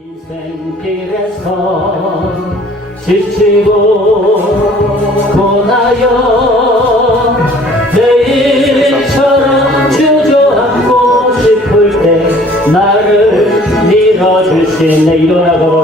인생길에서 지치고 고나요. 내일처럼 주저앉고 싶을 때 나를 밀어주시네. 일어나 걸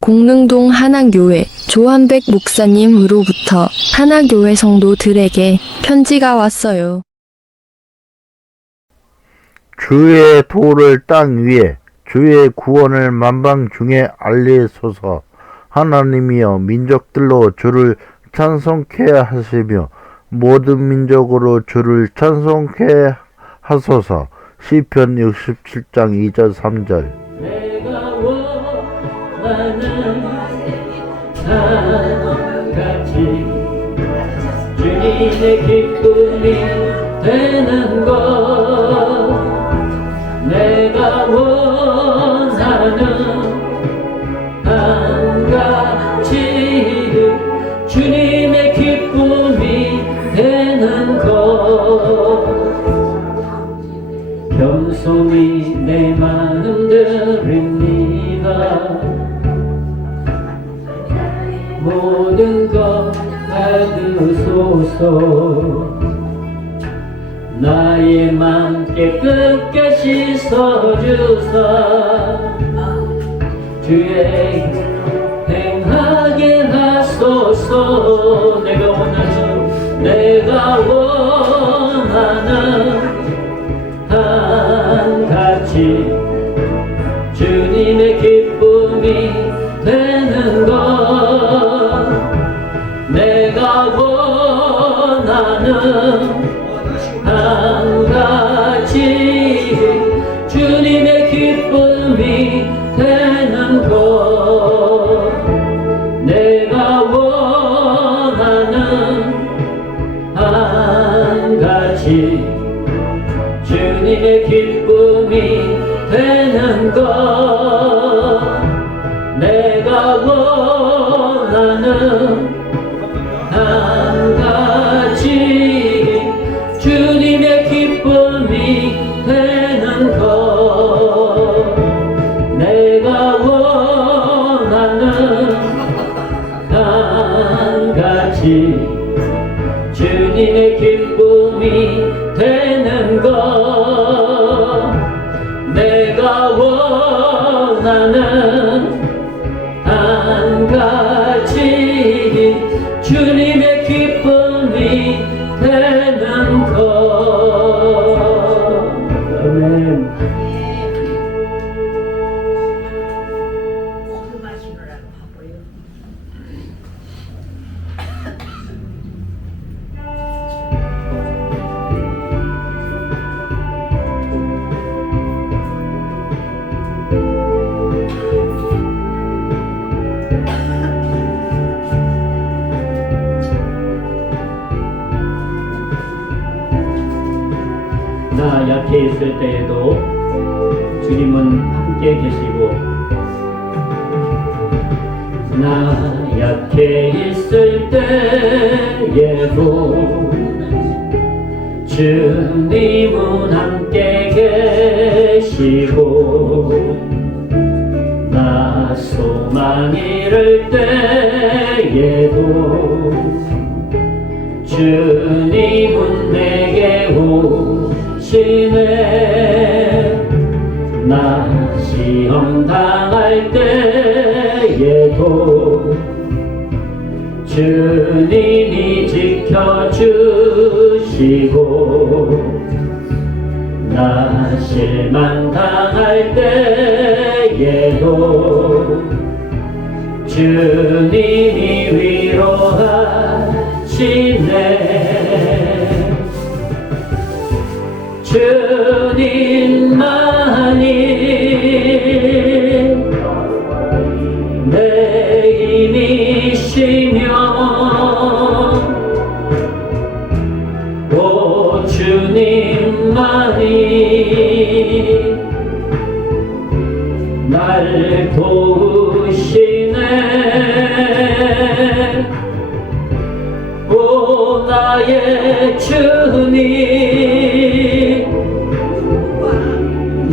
공릉동 한양교회 조한백 목사님으로부터 한양교회 성도들에게 편지가 왔어요. 주의 도를 땅 위에 주의 구원을 만방 중에 알리소서. 하나님이여 민족들로 주를 찬송케 하시며 모든 민족으로 주를 찬송케 하소서. 시편 67장 2절 3절 원하는 하나같이 주님의 기쁨이 되는 것. 내가 원하는 한가지 주님의 기쁨이 되는 것. 겸손히 내 마음 드립 받으소서 나의 맘 깨끗게 씻어주사 주의 행하게 하소서. 내가 원하는 내가 원하는 한가지 주님의 기쁨이 되는 것. 내가 원하는 한가 나 약해 있을 때에도 주님은 함께 계시고 나 약해 있을 때에도 주님은 함께 계시고 나 소망 잃을 때에도 주님은 내게 오 시네 나 시험 당할 때에도 주님이 지켜주시고 나 실망 당할 때에도 주님이 위로하시네 주님만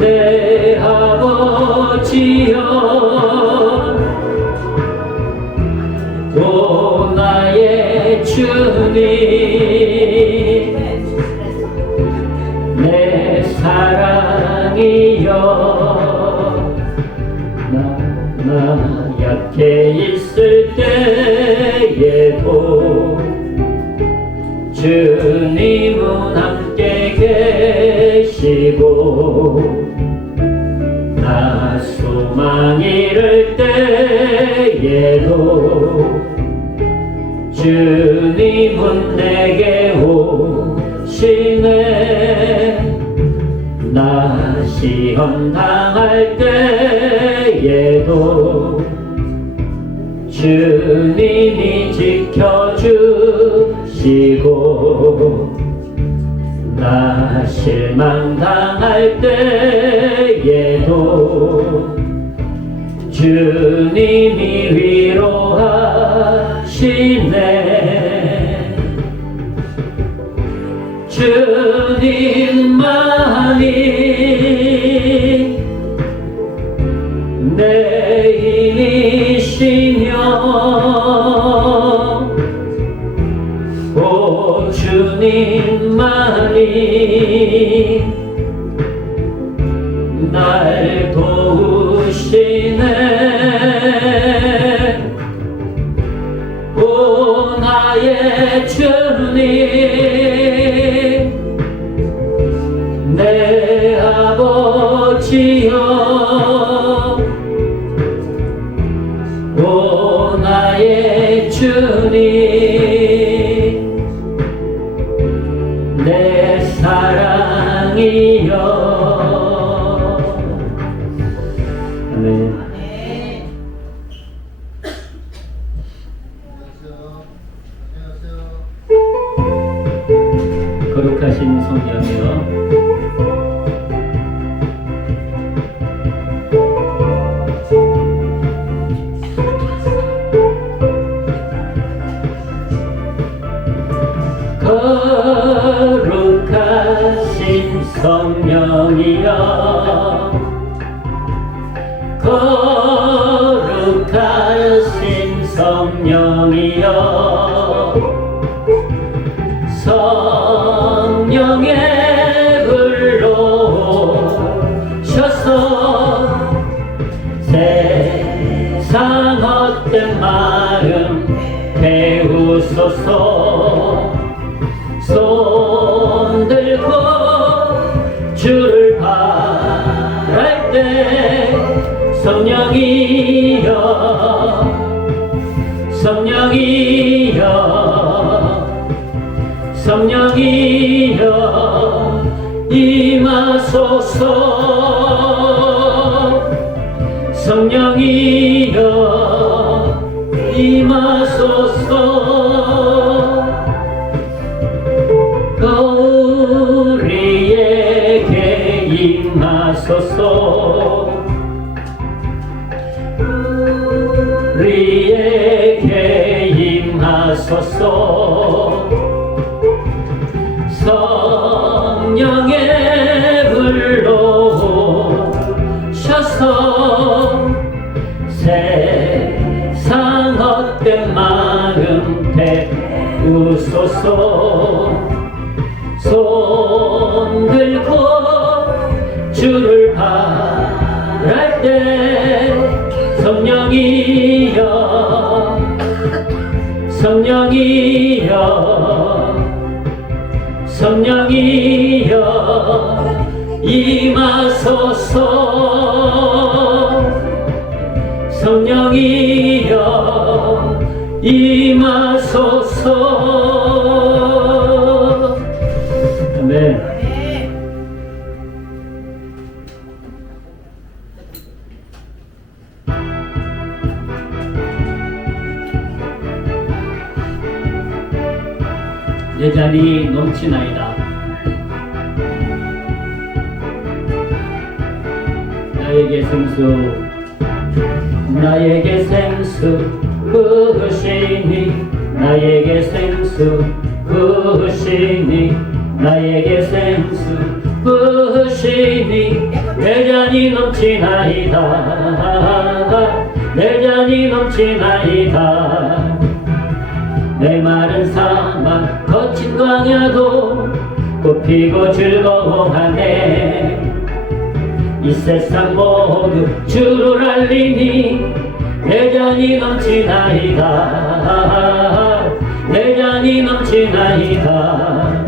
내 아버지여 오 나의 주님. 내 사랑이여 나, 나 약해 있을 때에도 주님은 함께 계시고 때에도 주님은 내게 오시네. 나 시험 당할 때에도 주님이 지켜주시고 나 실망 당할 때에도 주님이 위로하시네. 주님만이 내 힘이시며 오 주님만이 나의 주님 성령이여 거룩하신 성령이여 성령의 불로 셔서 세상 헛된 마음 배우소서 성령이여 성령이여 성령이여 임하소서. 성령이여 임하소서. 우리에게 임하소서 임하소서 성령이여 임하소서. 성령이여 임하소서 내 자리 넘치나이다. 나에게 생수 나에게 생수 그것이니 나에게 생수 그것이니 나에게 생수 부으시니 내 잔이 넘치나이다. 내 잔이 넘치나이다. 내 마른 사막 거친 광야도 꽃피고 즐거워하네. 이 세상 모두 주를 알리니 내 잔이 넘치나이다. 내 잔이 넘치나이다.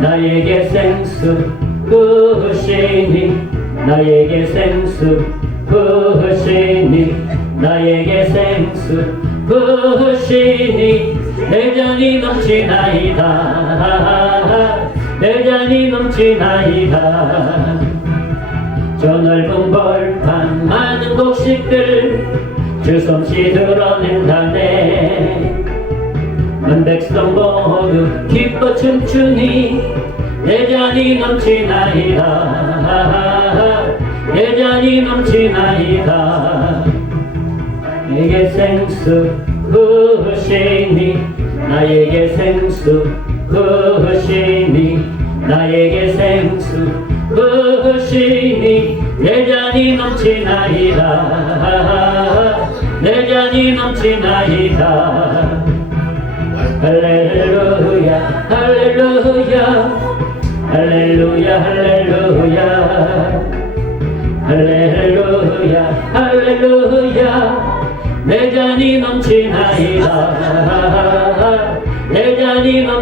나에게 생수 부으시니 나에게 생수 부으시니 나에게 생수 부으시니 내 잔이 넘치나이다. 내 잔이 넘치나이다. 저 넓은 벌판 많은 곡식들 주 솜씨 드러낸다네. 넌 백성 모두 기뻐 춤추니 내 잔이 넘치나이다. 내 잔이 넘치나이다. 내게 생수 부으시니 나에게 생수 부으시니. 나에게 생수 부으시니. 내 잔이 넘치나이다. 내 잔이 넘치나이다. 할렐루야 할렐루야. 할렐루야 할렐루야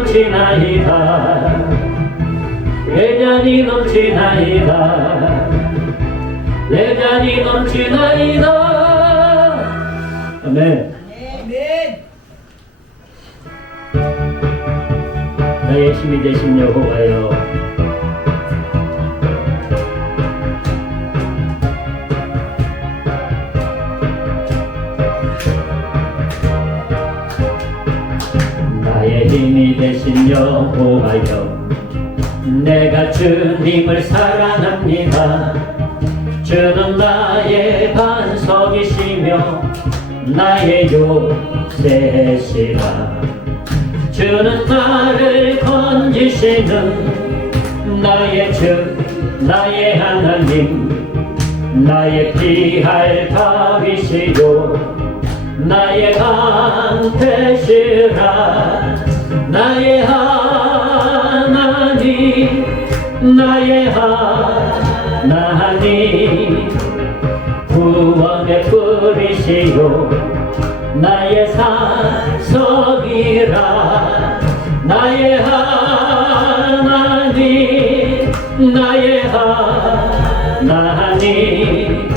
넘치나이다. 내 잔이 넘치나이다. 내 잔이 넘치나이다. 아멘. 나의 힘이 되신 여호와여 주님을 사랑합니다. 주는 나의 반석이시며 나의 요새시라. 주는 나를 건지시는 나의 주 나의 하나님 나의 피할 답이시요. 나의 강태시라. 나의 하나님 나의 하나님 구원의 뿌리시요. 나의 산성이라. 나의 하나님 나의 하나님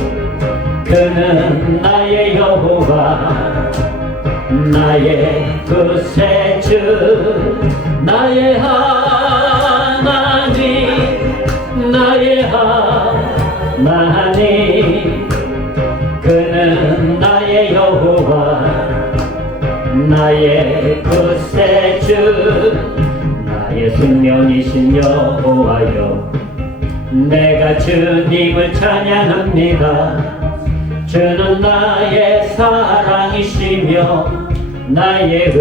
그는 나의 여호와. 나의 구세주 나의 하나님 나의 구세주 나의 생명이신 여호와여 내가 주님을 찬양합니다. 주는 나의 사랑이시며 나의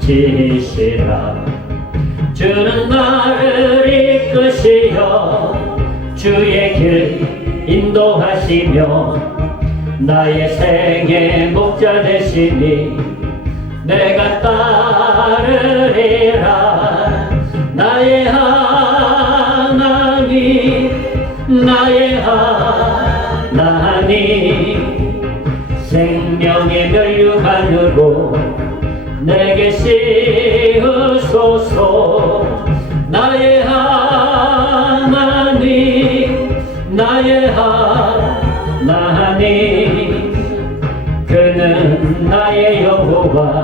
의지시라. 주는 나를 이끄시어 주의 길 인도하시며 나의 생의 목자 되시니 내가 따르리라. 나의 하나님 나의 하나님. 생명의 멸류관으로 내게 씌우소서. 나의 하나님 나의 하나님. 그는 나의 여호와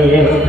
나의